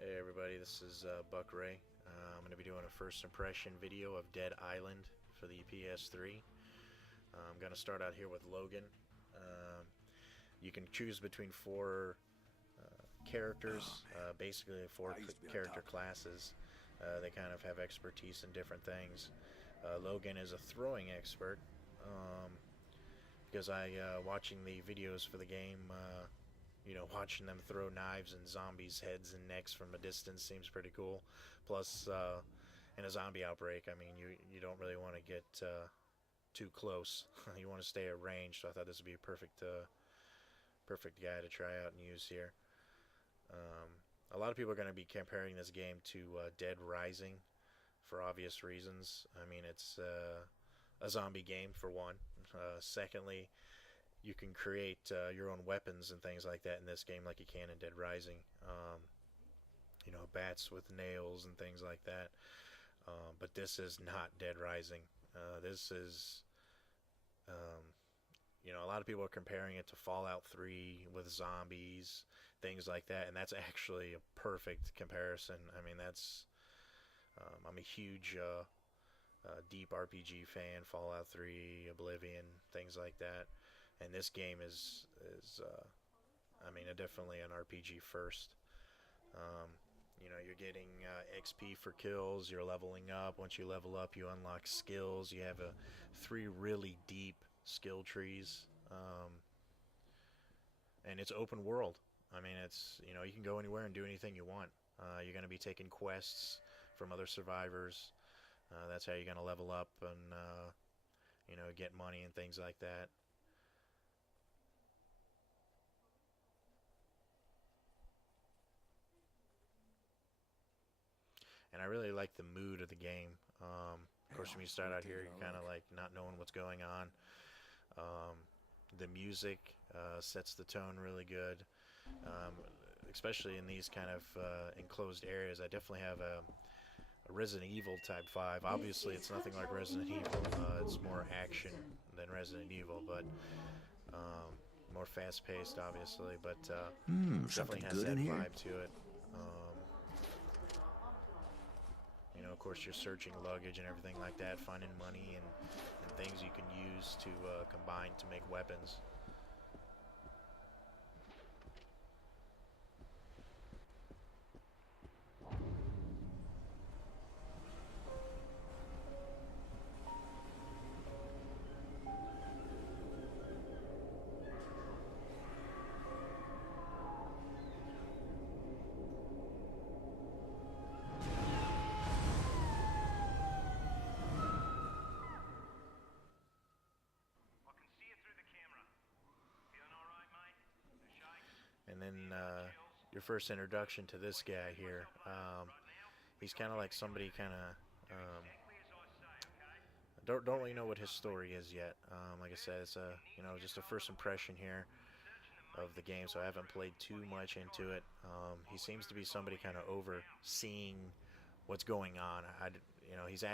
Hey everybody, this is Buck Ray. I'm going to be doing a first impression video of Dead Island for the PS3. I'm going to start out here with Logan. Um, you can choose between four characters, basically four character classes. They kind of have expertise in different things. Logan is a throwing expert because watching the videos for the game, watching them throw knives in zombies' heads and necks from a distance seems pretty cool. Plus, in a zombie outbreak, I mean, you don't really want to get too close. You want to stay at range. So I thought this would be a perfect guy to try out and use here. A lot of people are going to be comparing this game to Dead Rising for obvious reasons. I mean, it's a zombie game for one. Secondly, you can create your own weapons and things like that in this game, like you can in Dead Rising. Bats with nails and things like that. But this is not Dead Rising. This is, a lot of people are comparing it to Fallout 3 with zombies, things like that, and that's actually a perfect comparison. I mean, I'm a huge deep RPG fan, Fallout 3, Oblivion, things like that. And this game is definitely an RPG first. You're getting XP for kills. You're leveling up. Once you level up, you unlock skills. You have three really deep skill trees, and it's open world. I mean, you can go anywhere and do anything you want. You're going to be taking quests from other survivors. That's how you're going to level up and get money and things like that. And I really like the mood of the game. Of course, when you start out here, you're kind of like not knowing what's going on. The music sets the tone really good, especially in these kind of enclosed areas. I definitely have a Resident Evil type vibe. Obviously, it's nothing like Resident Evil. It's more action than Resident Evil, but more fast-paced, obviously. But definitely Something has good in that here? vibe to it. Of course, you're searching luggage and everything like that, finding money and things you can use to combine to make weapons. And then your first introduction to this guy here. He's kind of like somebody kind of don't really know what his story is yet. Like I said, it's just a first impression here of the game, so I haven't played too much into it. He seems to be somebody kind of overseeing what's going on. He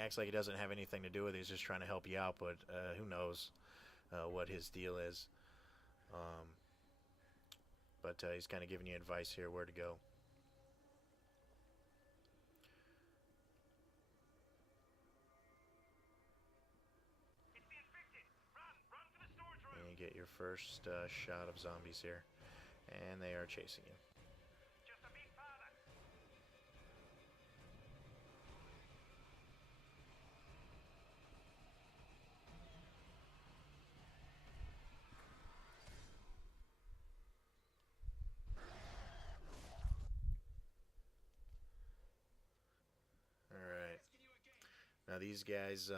acts like he doesn't have anything to do with it. He's just trying to help you out, but who knows what his deal is. But he's kind of giving you advice here where to go. And you get your first shot of zombies here, and they are chasing you. Alright. Now these guys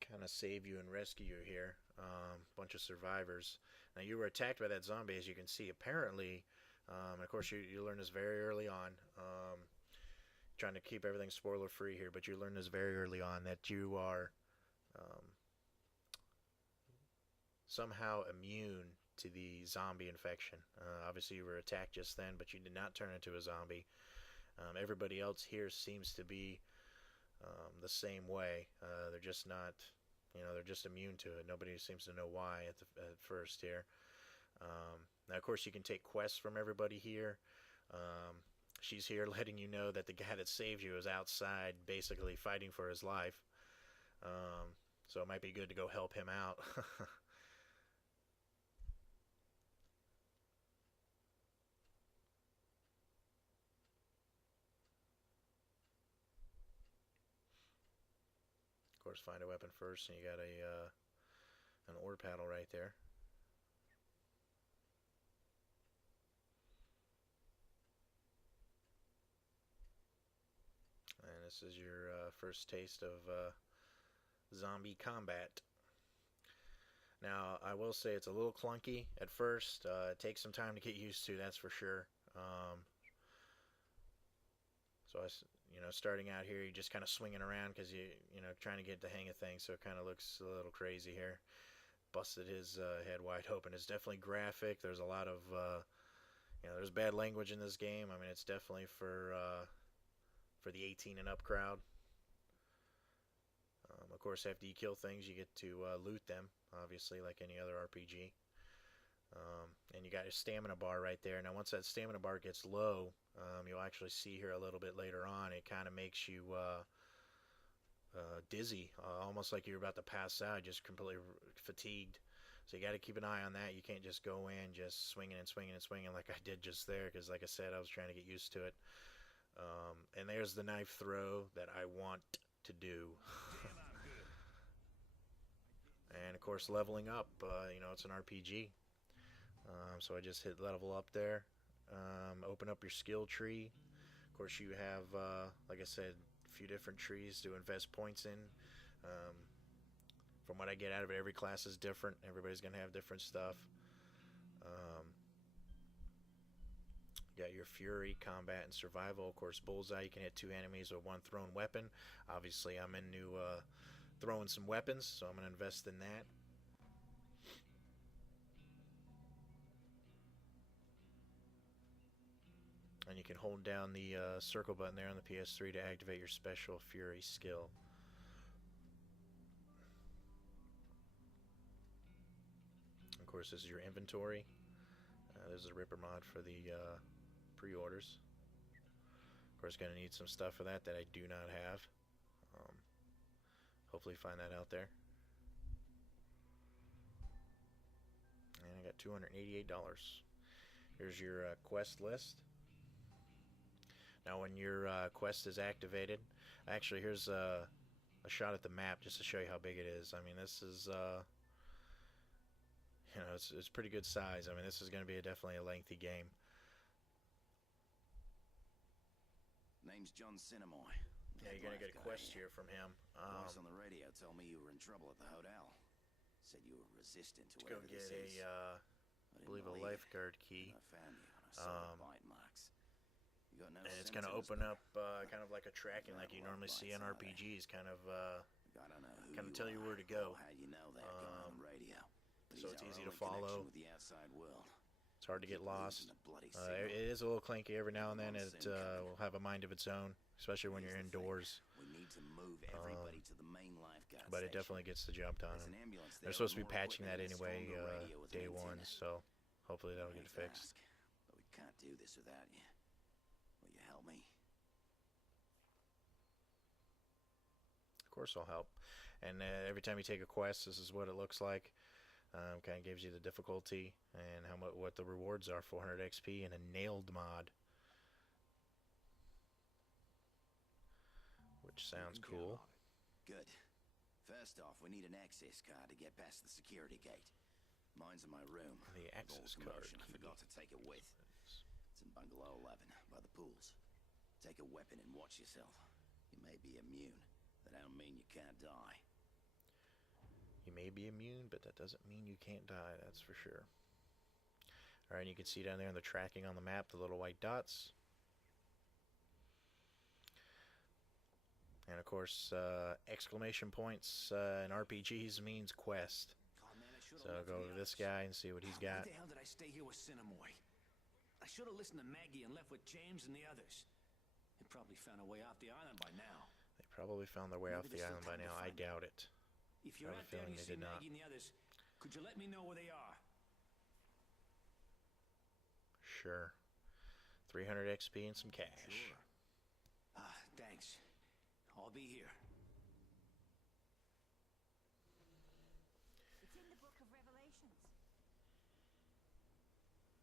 kind of save you and rescue you here. Bunch of survivors. Now you were attacked by that zombie, as you can see. Apparently, and of course you learn this very early on. Trying to keep everything spoiler free here, but you learn this very early on that you are somehow immune to the zombie infection. Obviously you were attacked just then, but you did not turn into a zombie. Everybody else here seems to be the same way. They're just not, they're just immune to it. Nobody seems to know why at first here. Now, of course, you can take quests from everybody here. Um, she's here letting you know that the guy that saved you is outside, basically fighting for his life. So it might be good to go help him out. Of course, find a weapon first, and you got an ore paddle right there. And this is your first taste of zombie combat. Now, I will say it's a little clunky at first. It takes some time to get used to, that's for sure. So starting out here, you're just kind of swinging around because trying to get the hang of things. So it kind of looks a little crazy here. Busted his head wide open. It's definitely graphic. There's a lot of there's bad language in this game. I mean, it's definitely for the 18 and up crowd. Of course, after you kill things, you get to loot them, obviously, like any other RPG. And you got your stamina bar right there. Now, once that stamina bar gets low, you'll actually see here a little bit later on, it kind of makes you dizzy, almost like you're about to pass out, just completely fatigued. So you got to keep an eye on that. You can't just go in just swinging and swinging and swinging like I did just there, because like I said, I was trying to get used to it. And there's the knife throw that I want to do. And of course, leveling up, it's an RPG. So I just hit level up there. Open up your skill tree. Of course, you have, like I said, a few different trees to invest points in. From what I get out of it, every class is different. Everybody's going to have different stuff. You got your Fury, Combat, and Survival. Of course, Bullseye, you can hit 2 enemies with 1 thrown weapon. Obviously, I'm into throwing some weapons, so I'm going to invest in that. And you can hold down the circle button there on the PS3 to activate your special Fury skill. Of course, this is your inventory. There's a Ripper mod for the pre-orders. Of course, going to need some stuff for that I do not have. Hopefully find that out there. And I got $288. Here's your quest list. Now when your quest is activated, actually here's a shot at the map just to show you how big it is. I mean, this is it's pretty good size. I mean, this is going to be definitely a lengthy game. Name's John Sinamoi. Yeah, you're going to get a quest here from him. Voice on the radio told me you were in trouble at the hotel. Said you were resistant to go whatever get this is. I believe a lifeguard key. I found you on a silver bite marks. You got no and it's going to open up kind of like a tracking like you normally see in bites, RPGs, kind of I don't know who tell you where to go. How you know that guy on the radio. So it's easy to Only follow. connection with the outside world. It's hard to get lost. It It is a little clanky every now and then. It will have a mind of its own, especially when you're indoors. We need to move everybody to the main lifeguard But it station. definitely gets the job done. There's an ambulance there They're supposed to be with more patching that equipment and a anyway stronger radio with day an one, antenna. so hopefully that'll get Hate to fixed. ask, but we can't do this without you. Will you help me? Of course I'll help. And every time you take a quest, this is what it looks like. Kind of gives you the difficulty and what the rewards are. 400 XP and a nailed mod, which sounds cool. Good. First off, we need an access card to get past the security gate. Mine's in my room. The access With all card commotion, I key. forgot to take it with. It's in Bungalow 11 by the pools. Take a weapon and watch yourself. You may be immune. That don't mean you can't die. You may be immune, but that doesn't mean you can't die, that's for sure. Alright, you can see down there in the tracking on the map, the little white dots. And of course, exclamation points in RPGs means quest. So I'll go to this guy and see what he's got. Why the hell did I stay here with Sinamoi? I should have listened to Maggie and left with James and the others. They probably found a way off the island by now. They probably found their way off the island by now. I doubt it. If you're I have a out there and feeling you they see did not. Maggie and the others, could you let me know where they are? Sure. 300 XP and some cash. Sure. Thanks. I'll be here.